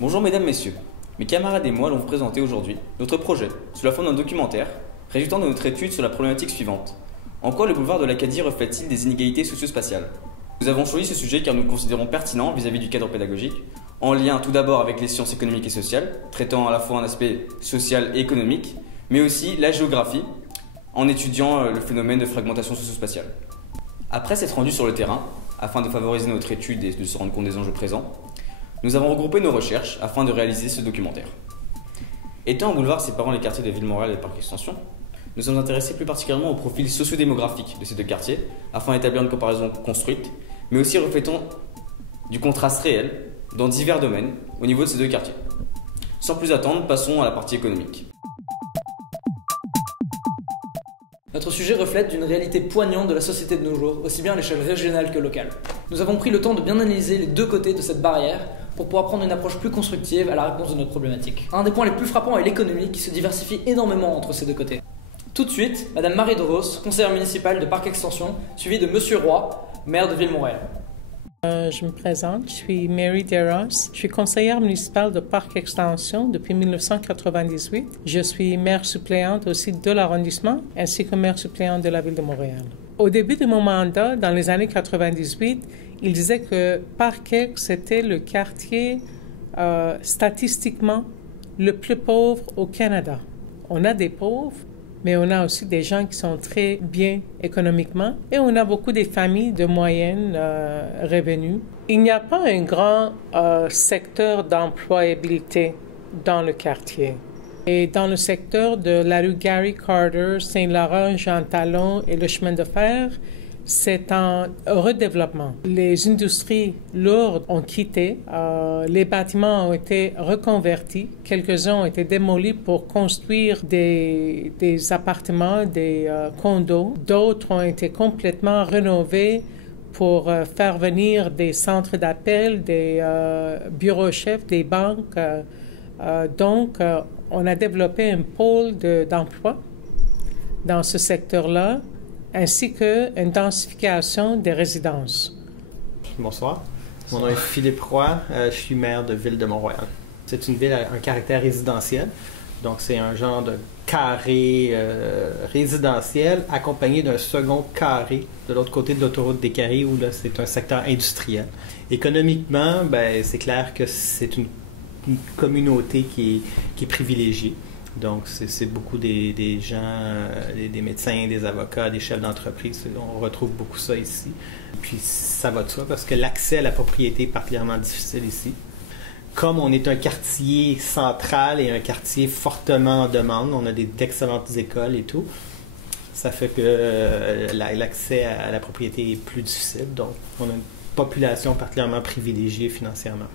Bonjour mesdames, messieurs. Mes camarades et moi allons vous présenter aujourd'hui notre projet sous la forme d'un documentaire résultant de notre étude sur la problématique suivante. En quoi le boulevard de l'Acadie reflète-t-il des inégalités socio-spatiales? Nous avons choisi ce sujet car nous le considérons pertinent vis-à-vis du cadre pédagogique, en lien tout d'abord avec les sciences économiques et sociales, traitant à la fois un aspect social et économique, mais aussi la géographie, en étudiant le phénomène de fragmentation socio-spatiale. Après s'être rendu sur le terrain, afin de favoriser notre étude et de se rendre compte des enjeux présents, nous avons regroupé nos recherches afin de réaliser ce documentaire. Étant un boulevard séparant les quartiers de Ville-Montréal et Parc Extension, nous sommes intéressés plus particulièrement au profil socio-démographique de ces deux quartiers afin d'établir une comparaison construite, mais aussi reflétant du contraste réel dans divers domaines au niveau de ces deux quartiers. Sans plus attendre, passons à la partie économique. Notre sujet reflète une réalité poignante de la société de nos jours, aussi bien à l'échelle régionale que locale. Nous avons pris le temps de bien analyser les deux côtés de cette barrière pour pouvoir prendre une approche plus constructive à la réponse de notre problématique. Un des points les plus frappants est l'économie qui se diversifie énormément entre ces deux côtés. Tout de suite, Madame Marie Doros, conseillère municipale de Parc Extension, suivie de Monsieur Roy, maire de Ville-Montréal. Je me présente, je suis Mary Deros, je suis conseillère municipale de Parc Extension depuis 1998. Je suis maire suppléante aussi de l'arrondissement ainsi que maire suppléante de la ville de Montréal. Au début de mon mandat, dans les années 98, il disait que Parc-Ex était le quartier statistiquement le plus pauvre au Canada. On a des pauvres, mais on a aussi des gens qui sont très bien économiquement et on a beaucoup de familles de moyennes revenus. Il n'y a pas un grand secteur d'employabilité dans le quartier. Et dans le secteur de la rue Gary Carter, Saint-Laurent, Jean Talon et le chemin de fer, c'est en redéveloppement. Les industries lourdes ont quitté, les bâtiments ont été reconvertis, quelques-uns ont été démolis pour construire des appartements, des condos. D'autres ont été complètement rénovés pour faire venir des centres d'appel, des bureaux-chefs, des banques. Donc, on a développé un pôle d'emploi dans ce secteur-là, ainsi qu'une densification des résidences. Bonsoir. Mon nom est Philippe Roy. Je suis maire de Ville de Montréal. C'est une ville à un caractère résidentiel. Donc, c'est un genre de carré résidentiel accompagné d'un second carré de l'autre côté de l'autoroute des Carrés où là, c'est un secteur industriel. Économiquement, c'est clair que c'est une communauté qui est privilégiée. Donc, c'est beaucoup des gens, des médecins, des avocats, des chefs d'entreprise. On retrouve beaucoup ça ici. Puis, ça va de soi parce que l'accès à la propriété est particulièrement difficile ici. Comme on est un quartier central et un quartier fortement en demande, on a d'excellentes écoles et tout, ça fait que l'accès à la propriété est plus difficile. Donc, on a une population particulièrement privilégiée financièrement.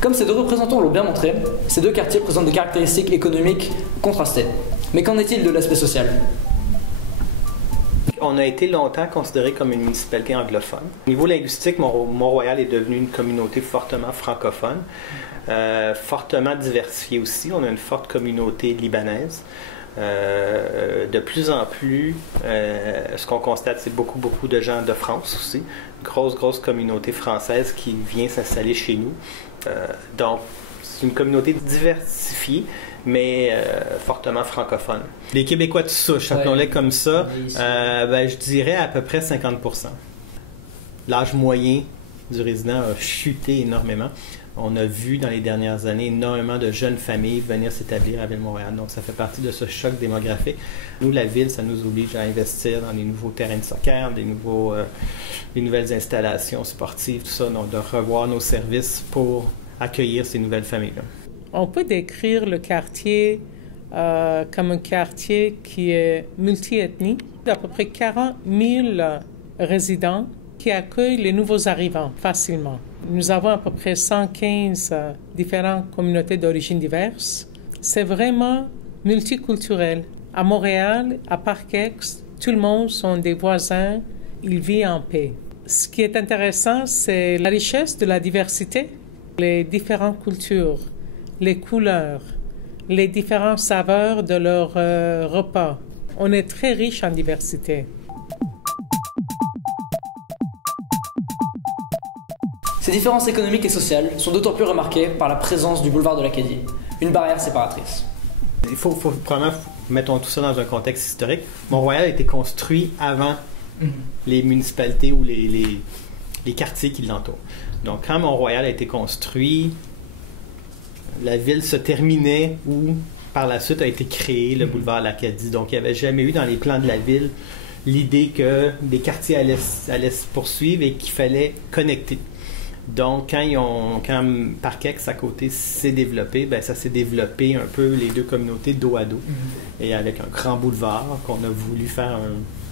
Comme ces deux représentants l'ont bien montré, ces deux quartiers présentent des caractéristiques économiques contrastées. Mais qu'en est-il de l'aspect social? On a été longtemps considéré comme une municipalité anglophone. Au niveau linguistique, Mont-Royal est devenu une communauté fortement francophone, fortement diversifiée aussi. On a une forte communauté libanaise. De plus en plus, ce qu'on constate, c'est beaucoup de gens de France aussi. Une grosse communauté française qui vient s'installer chez nous. Donc, c'est une communauté diversifiée, mais fortement francophone. Les Québécois de souche, appelons-les comme ça, je dirais à peu près 50%. L'âge moyen du résident a chuté énormément. On a vu dans les dernières années énormément de jeunes familles venir s'établir à Ville-Montréal. Donc, ça fait partie de ce choc démographique. Nous, la ville, ça nous oblige à investir dans des nouveaux terrains de soccer, des nouvelles installations sportives, tout ça. Donc, de revoir nos services pour accueillir ces nouvelles familles-là. On peut décrire le quartier comme un quartier qui est multi-ethnique, d'à peu près 40 000 résidents qui accueillent les nouveaux arrivants facilement. Nous avons à peu près 115 différentes communautés d'origines diverses. C'est vraiment multiculturel. À Montréal, à Parc-Ex, tout le monde sont des voisins, ils vivent en paix. Ce qui est intéressant, c'est la richesse de la diversité, les différentes cultures, les couleurs, les différentes saveurs de leurs repas. On est très riche en diversité. Ces différences économiques et sociales sont d'autant plus remarquées par la présence du boulevard de l'Acadie, une barrière séparatrice. Il faut probablement, mettons tout ça dans un contexte historique. Mont-Royal a été construit avant les municipalités ou les quartiers qui l'entourent. Donc, quand Mont-Royal a été construit, la ville se terminait où, par la suite, a été créé le boulevard l'Acadie. Donc, il n'y avait jamais eu dans les plans de la ville l'idée que des quartiers allaient se poursuivre et qu'il fallait connecter. Donc, quand Parkex à côté s'est développé, ben ça s'est développé un peu les deux communautés dos à dos. Et avec un grand boulevard qu'on a voulu faire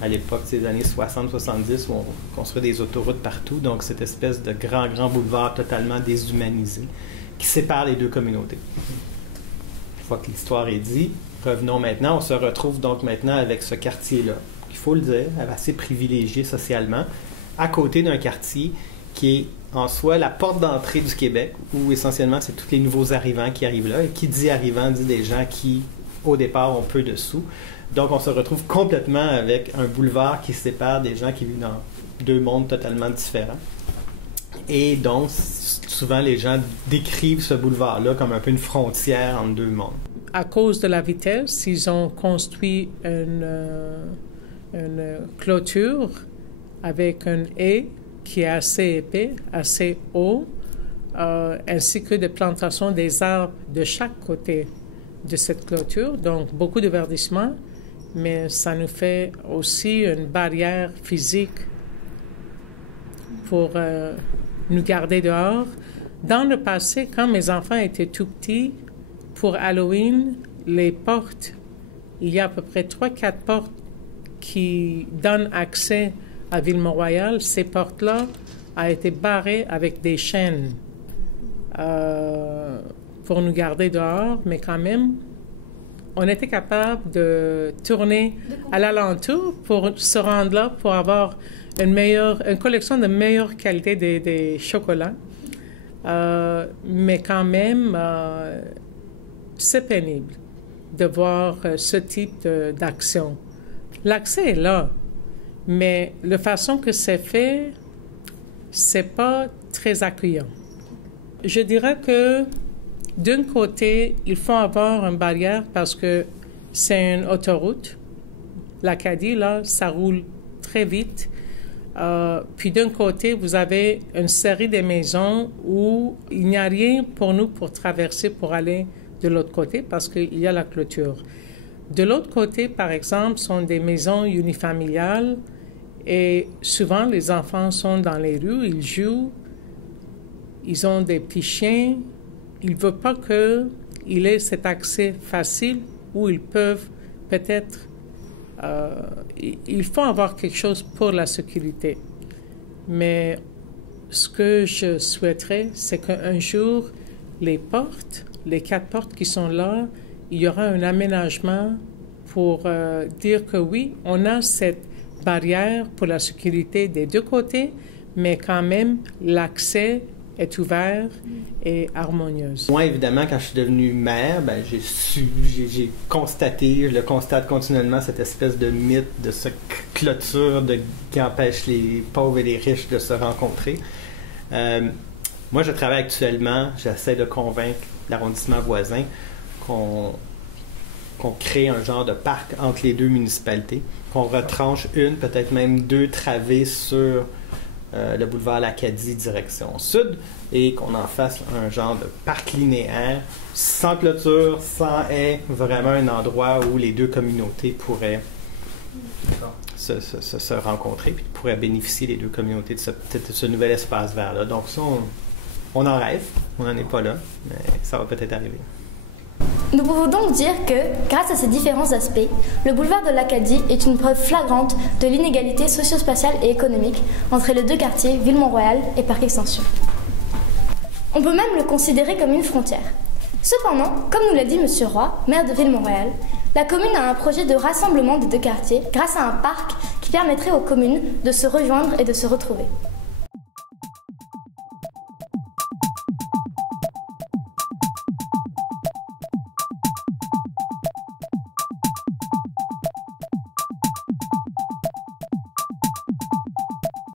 à l'époque des années 60-70 où on construit des autoroutes partout. Donc, cette espèce de grand boulevard totalement déshumanisé qui sépare les deux communautés. Une fois que l'histoire est dit, revenons maintenant. On se retrouve donc maintenant avec ce quartier-là, il faut le dire, assez privilégié socialement, à côté d'un quartier qui est en soi la porte d'entrée du Québec, où essentiellement c'est tous les nouveaux arrivants qui arrivent là. Et qui dit arrivants dit des gens qui, au départ, ont peu de sous. Donc on se retrouve complètement avec un boulevard qui sépare des gens qui vivent dans deux mondes totalement différents. Et donc, souvent les gens décrivent ce boulevard-là comme un peu une frontière entre deux mondes. À cause de la vitesse, ils ont construit une clôture avec un haie qui est assez épais, assez haut, ainsi que des plantations des arbres de chaque côté de cette clôture. Donc, beaucoup de verdissement, mais ça nous fait aussi une barrière physique pour nous garder dehors. Dans le passé, quand mes enfants étaient tout petits, pour Halloween, les portes, il y a à peu près 3-4 portes qui donnent accès à Ville-Mont-Royal. Ces portes-là ont été barrées avec des chaînes pour nous garder dehors, mais quand même, on était capable de tourner à l'alentour pour se rendre là, pour avoir une collection de meilleure qualité des chocolats. Mais quand même, c'est pénible de voir ce type d'action. L'accès est là, mais la façon que c'est fait, c'est pas très accueillant. Je dirais que d'un côté, il faut avoir une barrière parce que c'est une autoroute. L'Acadie, là, ça roule très vite. Puis d'un côté, vous avez une série de maisons où il n'y a rien pour nous pour traverser, pour aller de l'autre côté parce qu'il y a la clôture. De l'autre côté, par exemple, sont des maisons unifamiliales et souvent les enfants sont dans les rues, ils jouent, ils ont des petits chiens. Ils ne veulent pas qu'il ait cet accès facile où ils peuvent peut-être... il faut avoir quelque chose pour la sécurité. Mais ce que je souhaiterais, c'est qu'un jour, les 4 portes qui sont là, il y aura un aménagement pour dire que oui, on a cette barrière pour la sécurité des deux côtés, mais quand même, l'accès est ouvert et harmonieuse. Moi, évidemment, quand je suis devenu maire, ben, j'ai constaté, je le constate continuellement, cette espèce de mythe de cette clôture qui empêche les pauvres et les riches de se rencontrer. Moi, je travaille actuellement, j'essaie de convaincre l'arrondissement voisin qu'on crée un genre de parc entre les deux municipalités, qu'on retranche une, peut-être même 2 travées sur le boulevard l'Acadie direction sud et qu'on en fasse un genre de parc linéaire, sans clôture, sans haie, vraiment un endroit où les deux communautés pourraient se rencontrer puis pourraient bénéficier les deux communautés de ce nouvel espace vert-là. Donc ça, on en rêve, on n'en est pas là, mais ça va peut-être arriver. Nous pouvons donc dire que, grâce à ces différents aspects, le boulevard de l'Acadie est une preuve flagrante de l'inégalité socio-spatiale et économique entre les deux quartiers Ville-Mont-Royal et Parc Extension. On peut même le considérer comme une frontière. Cependant, comme nous l'a dit M. Roy, maire de Ville-Mont-Royal, la commune a un projet de rassemblement des deux quartiers grâce à un parc qui permettrait aux communes de se rejoindre et de se retrouver.